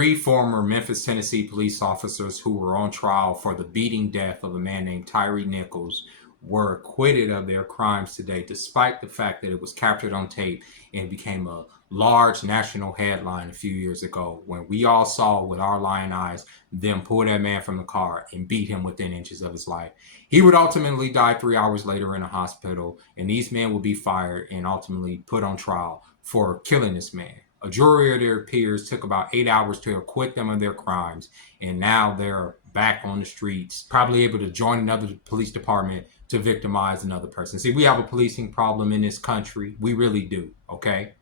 Three former Memphis, Tennessee police officers who were on trial for the beating death of a man named Tyree Nichols were acquitted of their crimes today, despite the fact that it was captured on tape and became a large national headline a few years ago when we all saw with our lying eyes them pull that man from the car and beat him within inches of his life. He would ultimately die 3 hours later in a hospital, and these men would be fired and ultimately put on trial for killing this man. A jury of their peers took about 8 hours to acquit them of their crimes, and now they're back on the streets, probably able to join another police department to victimize another person. See, we have a policing problem in this country. We really do, okay?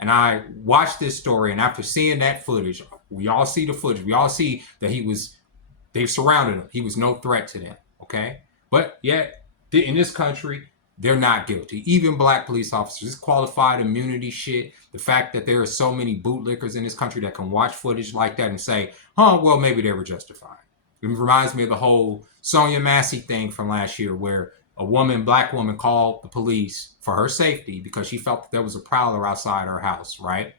And I watched this story, and after seeing that footage, we all see the footage. We all see that they surrounded him. He was no threat to them, okay? But yet, in this country, they're not guilty. Even black police officers, this qualified immunity shit, the fact that there are so many bootlickers in this country that can watch footage like that and say, well, maybe they were justified. It reminds me of the whole Sonia Massey thing from last year where a black woman called the police for her safety because she felt that there was a prowler outside her house, right?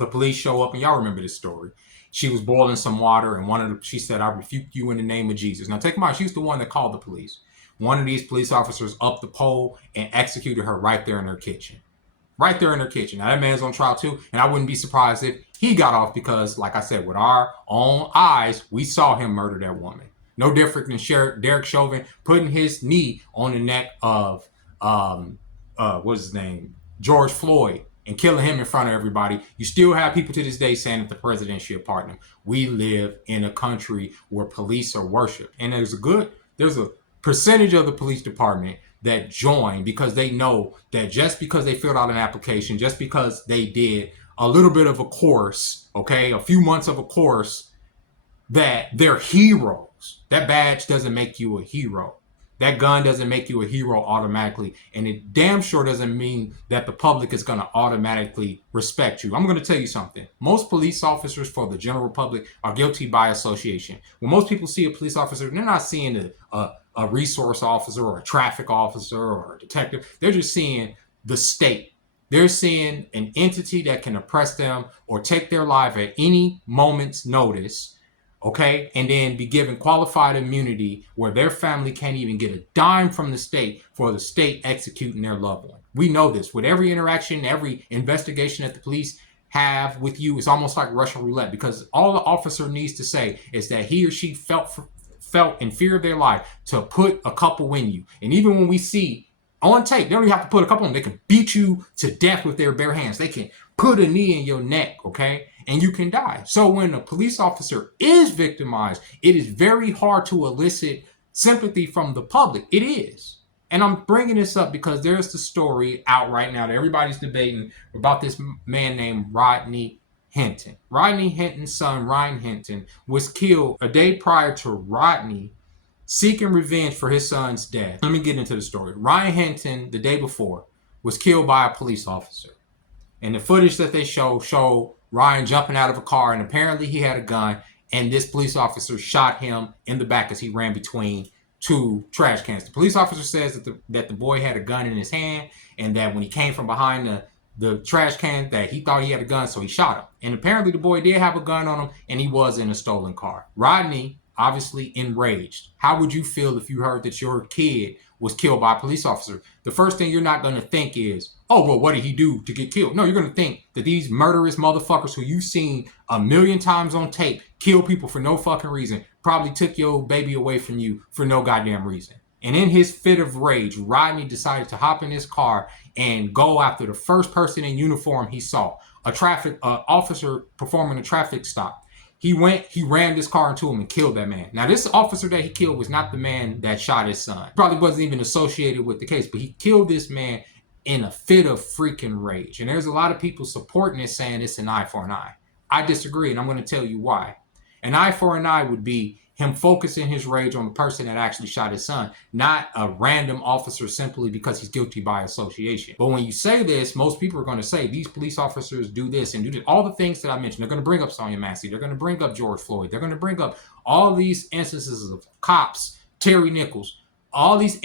The police show up, and y'all remember this story. She was boiling some water, and she said, "I refute you in the name of Jesus." Now, take in mind, she was the one that called the police. One of these police officers upped the pole and executed her right there in her kitchen. Right there in her kitchen. Now, that man's on trial too, and I wouldn't be surprised if he got off because, like I said, with our own eyes, we saw him murder that woman. No different than Derek Chauvin putting his knee on the neck of, what's his name, George Floyd, and killing him in front of everybody. You still have people to this day saying that the president should pardon him. We live in a country where police are worshipped. And there's a percentage of the police department that join because they know that just because they filled out an application, just because they did a little bit of a course, okay, a few months of a course, that they're heroes. That badge doesn't make you a hero. That gun doesn't make you a hero automatically. And it damn sure doesn't mean that the public is going to automatically respect you. I'm going to tell you something. Most police officers for the general public are guilty by association. When most people see a police officer, they're not seeing a resource officer or a traffic officer or a detective. They're just seeing the state. They're seeing an entity that can oppress them or take their life at any moment's notice, okay, and then be given qualified immunity where their family can't even get a dime from the state for the state executing their loved one. We know this. With every interaction, every investigation that the police have with you, it's almost like Russian roulette, because all the officer needs to say is that he or she felt in fear of their life to put a couple in you. And even when we see on tape, they don't even have to put a couple in. They can beat you to death with their bare hands. They can put a knee in your neck, okay? And you can die. So when a police officer is victimized, it is very hard to elicit sympathy from the public. It is. And I'm bringing this up because there's the story out right now that everybody's debating about this man named Rodney Hinton. Rodney Hinton's son, Ryan Hinton, was killed a day prior to Rodney seeking revenge for his son's death. Let me get into the story. Ryan Hinton, the day before, was killed by a police officer. And the footage that they show Ryan jumping out of a car, and apparently he had a gun, and this police officer shot him in the back as he ran between two trash cans. The police officer says that the boy had a gun in his hand, and that when he came from behind the trash can, that he thought he had a gun, so he shot him. And apparently the boy did have a gun on him, and he was in a stolen car. Rodney, obviously enraged. How would you feel if you heard that your kid was killed by a police officer? The first thing you're not going to think is, oh, well, what did he do to get killed? No, you're going to think that these murderous motherfuckers who you've seen a million times on tape kill people for no fucking reason probably took your baby away from you for no goddamn reason. And in his fit of rage, Rodney decided to hop in his car and go after the first person in uniform he saw, a traffic officer performing a traffic stop. He rammed his car into him and killed that man. Now, this officer that he killed was not the man that shot his son. Probably wasn't even associated with the case, but he killed this man in a fit of freaking rage. And there's a lot of people supporting this, saying it's an eye for an eye. I disagree, and I'm going to tell you why. An eye for an eye would be him focusing his rage on the person that actually shot his son, not a random officer simply because he's guilty by association. But when you say this, most people are going to say these police officers do this and do this. All the things that I mentioned, they're going to bring up Sonia Massey. They're going to bring up George Floyd. They're going to bring up all these instances of cops, Terry Nichols, all these,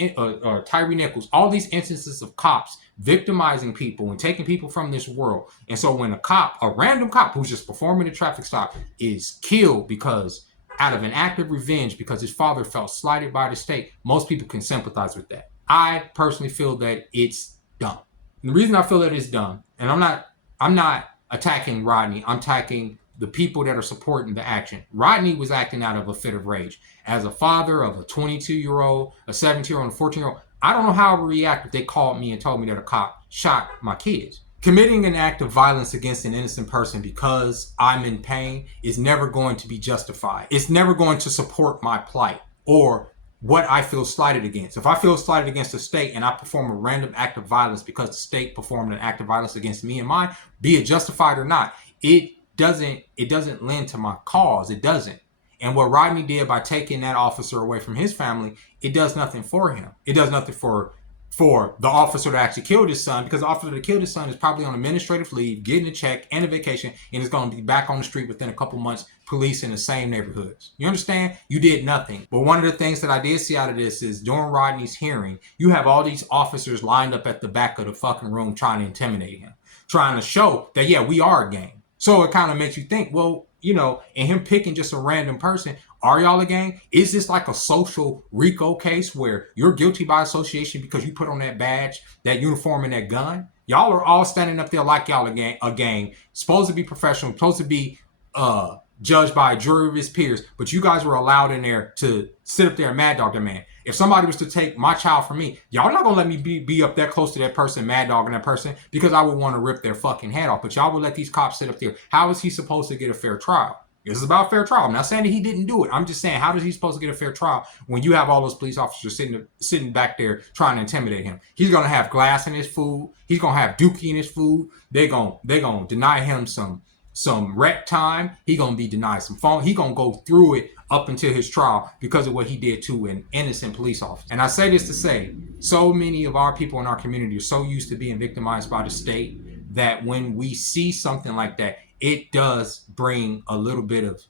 Tyree Nichols, all these instances of cops victimizing people and taking people from this world. And so when a random cop who's just performing a traffic stop is killed because out of an act of revenge because his father felt slighted by the state, most people can sympathize with that. I personally feel that it's dumb. And the reason I feel that it's dumb, and I'm not attacking Rodney, I'm attacking the people that are supporting the action. Rodney was acting out of a fit of rage. As a father of a 22-year-old, a 17-year-old, and a 14-year-old, I don't know how I would react if they called me and told me that a cop shot my kids. Committing an act of violence against an innocent person because I'm in pain is never going to be justified. It's never going to support my plight or what I feel slighted against. If I feel slighted against the state and I perform a random act of violence because the state performed an act of violence against me and mine, be it justified or not, it doesn't lend to my cause. It doesn't. And what Rodney did by taking that officer away from his family, it does nothing for him. It does nothing for the officer that actually killed his son, because the officer that killed his son is probably on administrative leave, getting a check and a vacation, and is going to be back on the street within a couple months, policing the same neighborhoods. You understand? You did nothing. But one of the things that I did see out of this is during Rodney's hearing, you have all these officers lined up at the back of the fucking room trying to intimidate him, trying to show that, yeah, we are a gang. So it kind of makes you think, well, you know, and him picking just a random person, are y'all a gang? Is this like a social RICO case where you're guilty by association because you put on that badge, that uniform, and that gun? Y'all are all standing up there like y'all a gang, supposed to be professional, supposed to be judged by a jury of his peers, but you guys were allowed in there to sit up there and mad dog the man. If somebody was to take my child from me, y'all not gonna let me be up that close to that person, mad dogging that person, because I would want to rip their fucking head off. But y'all would let these cops sit up there. How is he supposed to get a fair trial? This is about fair trial. I'm not saying that he didn't do it. I'm just saying, how is he supposed to get a fair trial when you have all those police officers sitting back there trying to intimidate him? He's gonna have glass in his food. He's gonna have dookie in his food. They're gonna deny him some rec time. He gonna be denied some phone. He gonna go through it up until his trial because of what he did to an innocent police officer. And I say this to say, so many of our people in our community are so used to being victimized by the state that when we see something like that, it does bring a little bit of,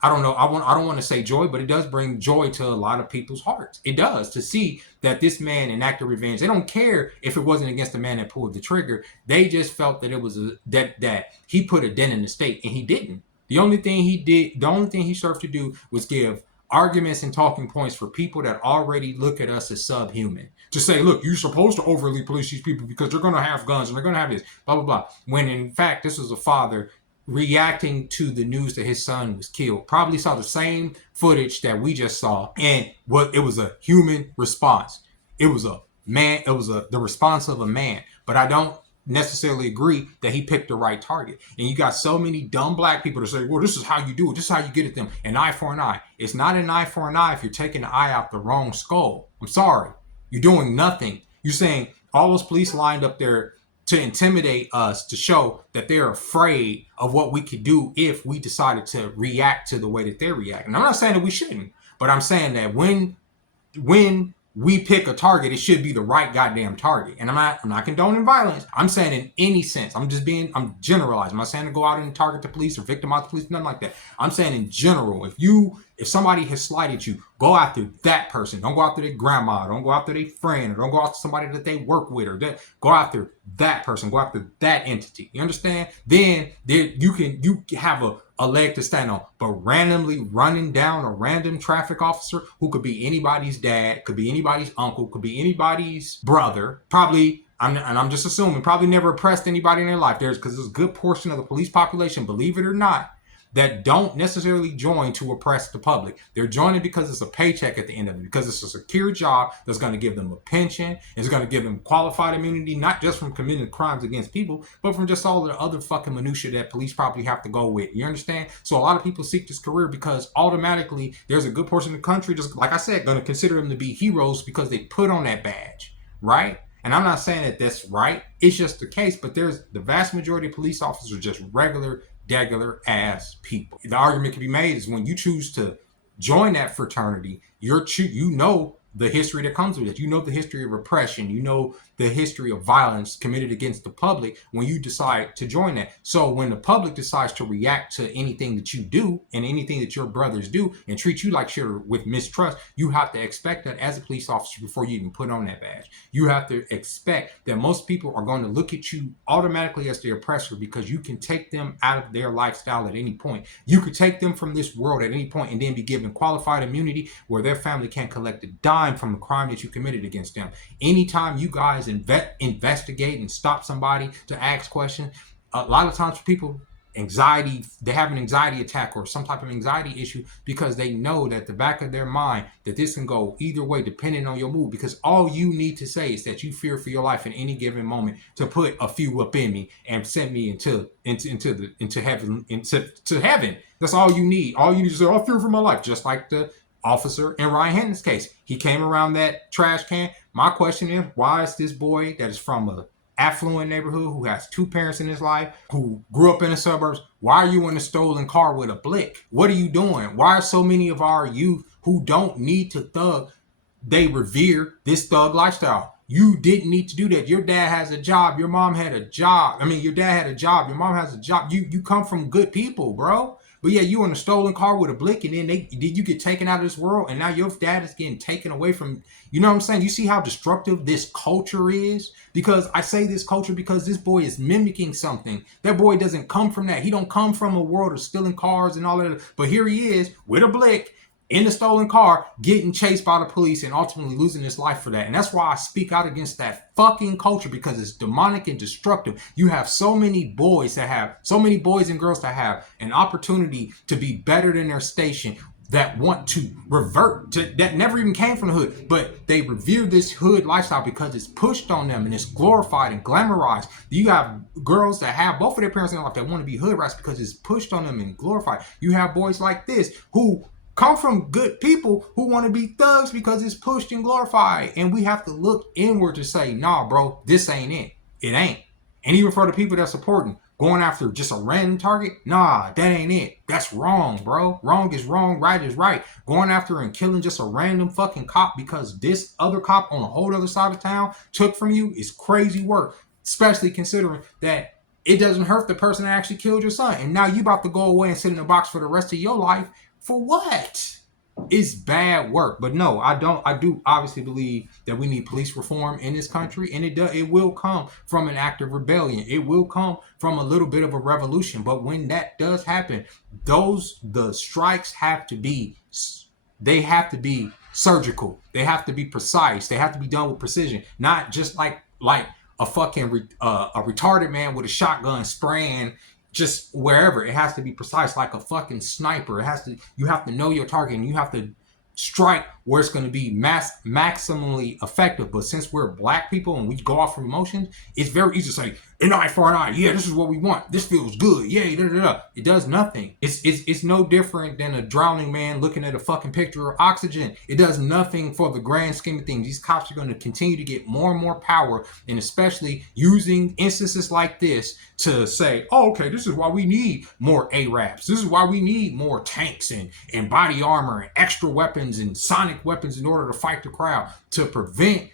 I don't want to say joy, but it does bring joy to a lot of people's hearts. It does, to see that this man enacted revenge. They don't care if it wasn't against the man that pulled the trigger. They just felt that it was that he put a dent in the state, and he didn't. The only thing he served to do was give arguments and talking points for people that already look at us as subhuman. To say, look, you're supposed to overly police these people because they're going to have guns and they're going to have this, blah, blah, blah. When in fact, this was a father reacting to the news that his son was killed. Probably saw the same footage that we just saw, and it was a human response. It was the response of a man. But I don't necessarily agree that he picked the right target. And you got so many dumb black people to say, well, this is how you do it. This is how you get at them. An eye for an eye. It's not an eye for an eye if you're taking the eye out the wrong skull. I'm sorry. You're doing nothing. You're saying all those police lined up there to intimidate us, to show that they're afraid of what we could do if we decided to react to the way that they're reacting. I'm not saying that we shouldn't, but I'm saying that when we pick a target, it should be the right goddamn target. And I'm not condoning violence. I'm saying in any sense. I'm generalizing. I'm not saying to go out and target the police or victimize the police, nothing like that. I'm saying in general, if somebody has slighted you, go after that person. Don't go after their grandma. Don't go after their friend. Or don't go after somebody that they work with. Go after that person. Go after that entity. You understand? Then you have a leg to stand on. But randomly running down a random traffic officer who could be anybody's dad, could be anybody's uncle, could be anybody's brother, probably, I'm just assuming, probably never oppressed anybody in their life. Because there's a good portion of the police population, believe it or not, that don't necessarily join to oppress the public. They're joining because it's a paycheck at the end of it, because it's a secure job that's going to give them a pension. It's going to give them qualified immunity, not just from committing crimes against people, but from just all the other fucking minutia that police probably have to go with. You understand? So a lot of people seek this career because automatically there's a good portion of the country, just like I said, going to consider them to be heroes because they put on that badge, right? And I'm not saying that that's right. It's just the case, but there's the vast majority of police officers are just regular ass people. The argument can be made is when you choose to join that fraternity, you know the history that comes with it. You know the history of repression. You know the history of violence committed against the public when you decide to join that. So when the public decides to react to anything that you do and anything that your brothers do and treat you like shit with mistrust, you have to expect that as a police officer before you even put on that badge. You have to expect that most people are going to look at you automatically as the oppressor because you can take them out of their lifestyle at any point. You could take them from this world at any point and then be given qualified immunity where their family can't collect a dime from the crime that you committed against them. Anytime you guys investigate and stop somebody to ask questions, a lot of times people anxiety, they have an anxiety attack or some type of anxiety issue because they know that the back of their mind that this can go either way depending on your mood, because all you need to say is that you fear for your life in any given moment to put a few up in me and send me into heaven. That's all you need. All you need to say, I fear for my life, just like the officer in Rodney Hinton's case. He came around that trash can. My question is, why is this boy that is from a affluent neighborhood, who has two parents in his life, who grew up in the suburbs, why are you in a stolen car with a blick? What are you doing? Why are so many of our youth who don't need to thug, they revere this thug lifestyle? You didn't need to do that. Your dad has a job. Your mom had a job. Your dad had a job. Your mom has a job. You come from good people, bro. But yeah, you in a stolen car with a blick, and then you get taken out of this world, and now your dad is getting taken away from, you know what I'm saying? You see how destructive this culture is? Because I say this culture because this boy is mimicking something. That boy doesn't come from that. He don't come from a world of stealing cars and all that. But here he is with a blick in a stolen car, getting chased by the police and ultimately losing his life for that. And that's why I speak out against that fucking culture, because it's demonic and destructive. You have so many boys and girls that have an opportunity to be better than their station, that want to revert to, that never even came from the hood, but they revere this hood lifestyle because it's pushed on them and it's glorified and glamorized. You have girls that have both of their parents in their life that want to be hood rats because it's pushed on them and glorified. You have boys like this who come from good people who want to be thugs because it's pushed and glorified. And we have to look inward to say, nah, bro, this ain't it. It ain't. And even for the people that supporting, going after just a random target, nah, that ain't it. That's wrong, bro. Wrong is wrong, right is right. Going after and killing just a random fucking cop because this other cop on a whole other side of town took from you is crazy work, especially considering that it doesn't hurt the person that actually killed your son. And now you about to go away and sit in a box for the rest of your life. For what? It's bad work. But no, I do obviously believe that we need police reform in this country, and it will come from an act of rebellion. It will come from a little bit of a revolution. But when that does happen, the strikes have to be surgical. They have to be precise. They have to be done with precision, not just like a fucking a retarded man with a shotgun spraying just wherever. It has to be precise, like a fucking sniper. You have to know your target, and you have to strike where it's going to be maximally effective. But since we're black people and we go off from emotions, it's very easy to say an eye for an eye. Yeah, this is what we want. This feels good. Yeah, da, da, da. It does nothing. It's no different than a drowning man looking at a fucking picture of oxygen. It does nothing for the grand scheme of things. These cops are going to continue to get more and more power, and especially using instances like this to say, oh, okay, this is why we need more ARABs. This is why we need more tanks and body armor and extra weapons and sonic weapons in order to fight the crowd, to prevent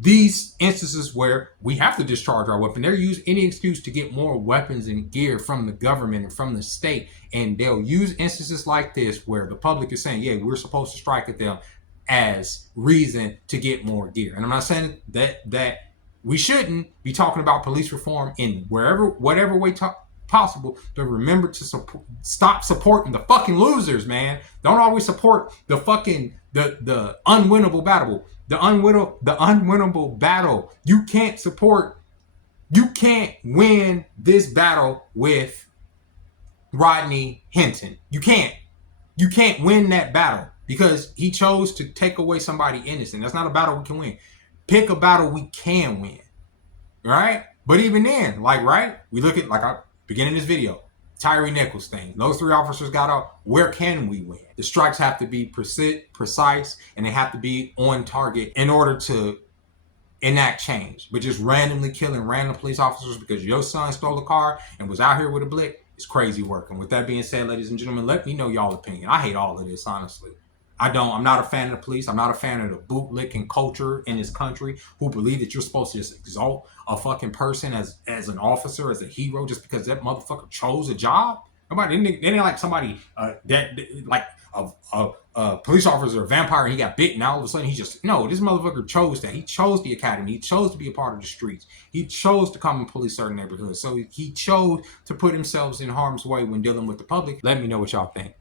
these instances where we have to discharge our weapon. They'll use any excuse to get more weapons and gear from the government and from the state. And they'll use instances like this where the public is saying, yeah, we're supposed to strike at them, as reason to get more gear. And I'm not saying that we shouldn't be talking about police reform in whatever way possible, but remember to stop supporting the fucking losers, man. Don't always support the fucking the unwinnable battle. The unwinnable battle. You can't win this battle with Rodney Hinton. You can't win that battle because he chose to take away somebody innocent. That's not a battle we can win. Pick a battle we can win. Right? But even then, we look at, I beginning this video, Tyree Nichols thing. Those three officers got out. Where can we win? The strikes have to be precise, and they have to be on target in order to enact change. But just randomly killing random police officers because your son stole a car and was out here with a blick is crazy work. And with that being said, ladies and gentlemen, let me know y'all opinion. I hate all of this, honestly. I'm not a fan of the police. I'm not a fan of the bootlicking culture in this country who believe that you're supposed to just exalt a fucking person as an officer, as a hero, just because that motherfucker chose a job. Nobody, they ain't like somebody that like a police officer, a vampire, and he got bitten. Now all of a sudden he just no. This motherfucker chose that. He chose the academy. He chose to be a part of the streets. He chose to come and police certain neighborhoods. So he chose to put himself in harm's way when dealing with the public. Let me know what y'all think.